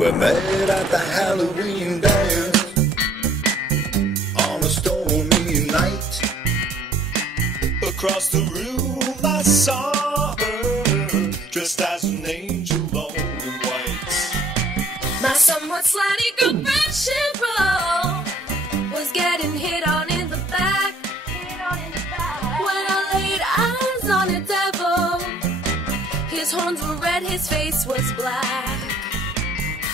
We met at the Halloween dance on a stormy night. Across the room I saw her, dressed as an angel all in white. My somewhat slutty girlfriend role was getting hit on in the back. When I laid eyes on the devil, his horns were red, his face was black.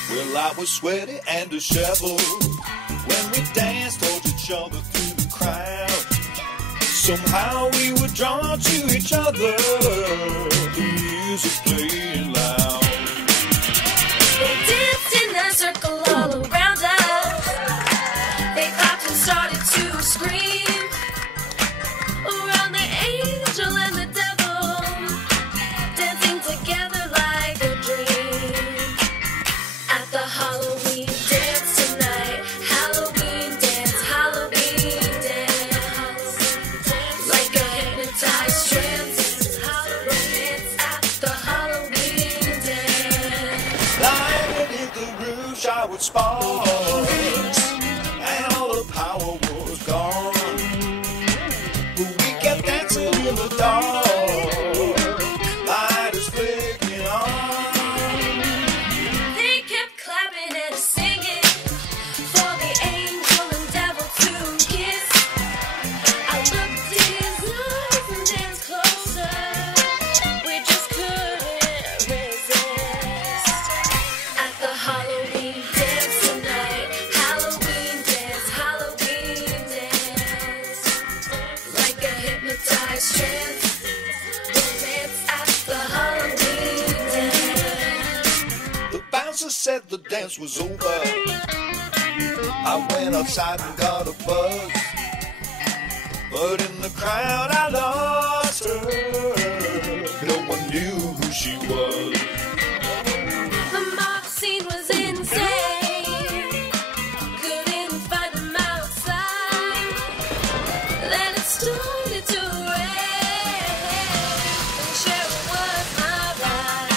Well, I was sweaty and disheveled when we danced towards each other through the crowd. Somehow we were drawn to each other, the music playing loud. They danced in a circle all around us. They clapped and started to scream around the angel and the devil, dancing together like a dream. At the Halloween dance tonight, Halloween dance, Halloween dance, like a hypnotized trance. Romance at the Halloween dance. Like it hit the roof, showered sparks, and all the power was gone. But we kept dancing in the dark, light is flicking on. They kept clapping and singing for the angel and devil to kiss. I looked in his eyes and danced closer. We just couldn't resist. At the Halloween dance tonight, Halloween dance, Halloween dance, like a hypnotized trance. Romance at the Halloween dance. The bouncer said the dance was over. I went outside and got a buzz, but in the crowd I lost her. No one knew who she was. The mob scene was insane. Couldn't find him outside. Then it started to rain. And Cheryl was my ride.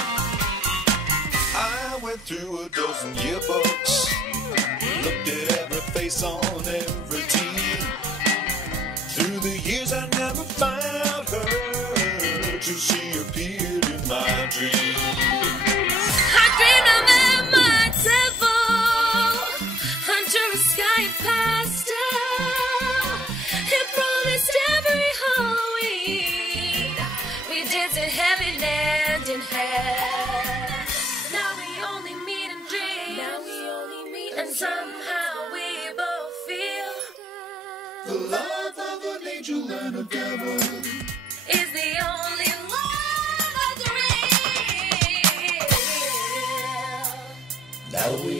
I went through a dozen yearbooks, looked at every face on every team. Through the years I never found her, till she appeared in my dreams. I dreamed I met my devil under a sky of pastel. It promised every Halloween we danced in heaven and in hell. Now we only meet and dream. And somehow we both feel The love of an angel and a devil. is the only love that's real. Now we